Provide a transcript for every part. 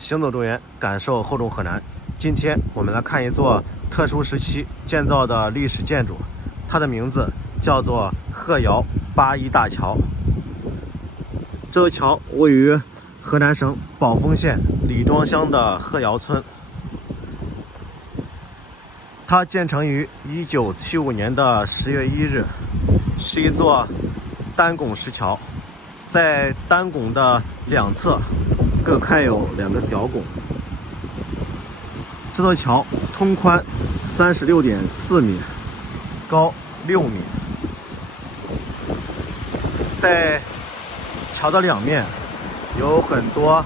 行走中原，感受厚重河南。今天我们来看一座特殊时期建造的历史建筑，它的名字叫做鹤窑八一大桥。这座桥位于河南省宝丰县李庄乡的鹤窑村，它建成于1975年的10月1日，是一座单拱石桥，在单拱的两侧各开有2个小拱。这座桥通宽36.4米，高6米。在桥的两面有很多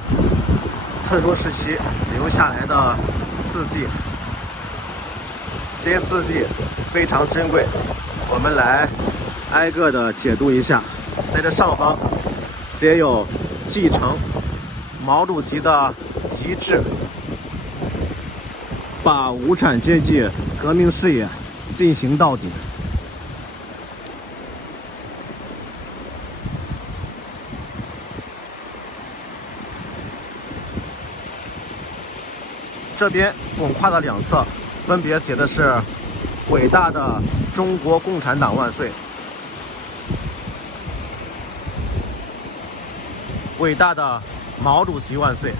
特殊时期留下来的字迹，这些字迹非常珍贵，我们来挨个的解读一下。在这上方写有继承毛主席的遗志，把无产阶级革命事业进行到底。这边拱跨的两侧分别写的是伟大的中国共产党万岁，伟大的毛主席万岁。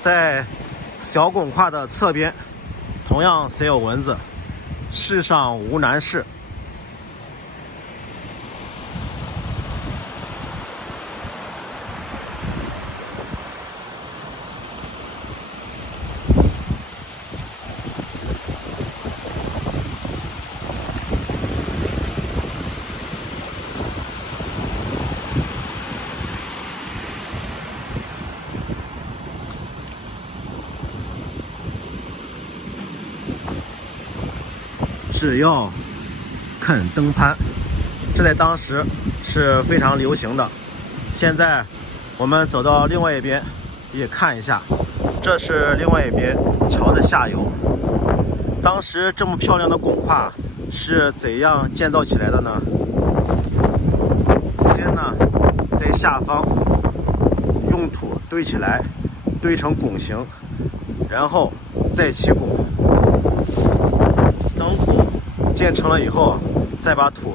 在小拱跨的侧边同样写有文字，世上无难事。只要肯登攀，这在当时是非常流行的。现在我们走到另外一边也看一下，这是另外一边桥的下游。当时这么漂亮的拱跨是怎样建造起来的呢？先呢在下方用土堆起来，堆成拱形，然后再起拱。等拱建成了以后，再把土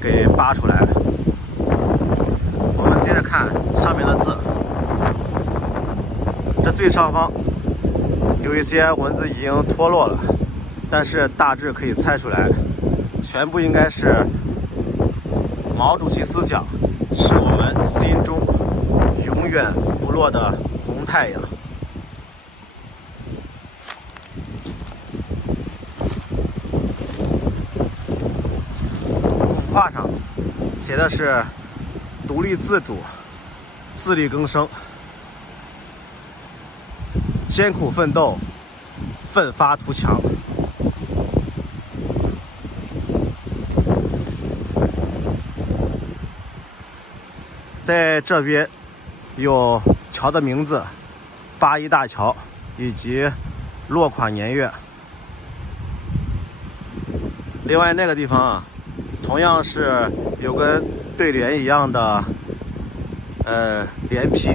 给扒出来。我们接着看上面的字，这最上方有一些文字已经脱落了，但是大致可以猜出来，全部应该是毛主席思想是我们心中永远不落的红太阳。画上写的是独立自主、自力更生、艰苦奋斗、奋发图强。在这边有桥的名字八一大桥以及落款年月。另外那个地方啊，同样是有跟对联一样的联批，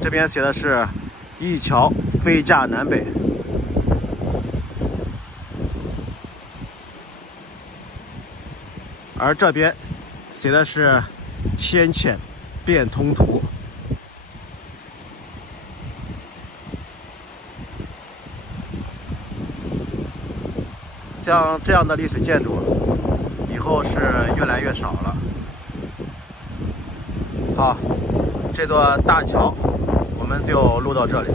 这边写的是一桥飞架南北。而这边写的是天堑变通图。像这样的历史建筑以后是越来越少了。好，这座大桥我们就录到这里。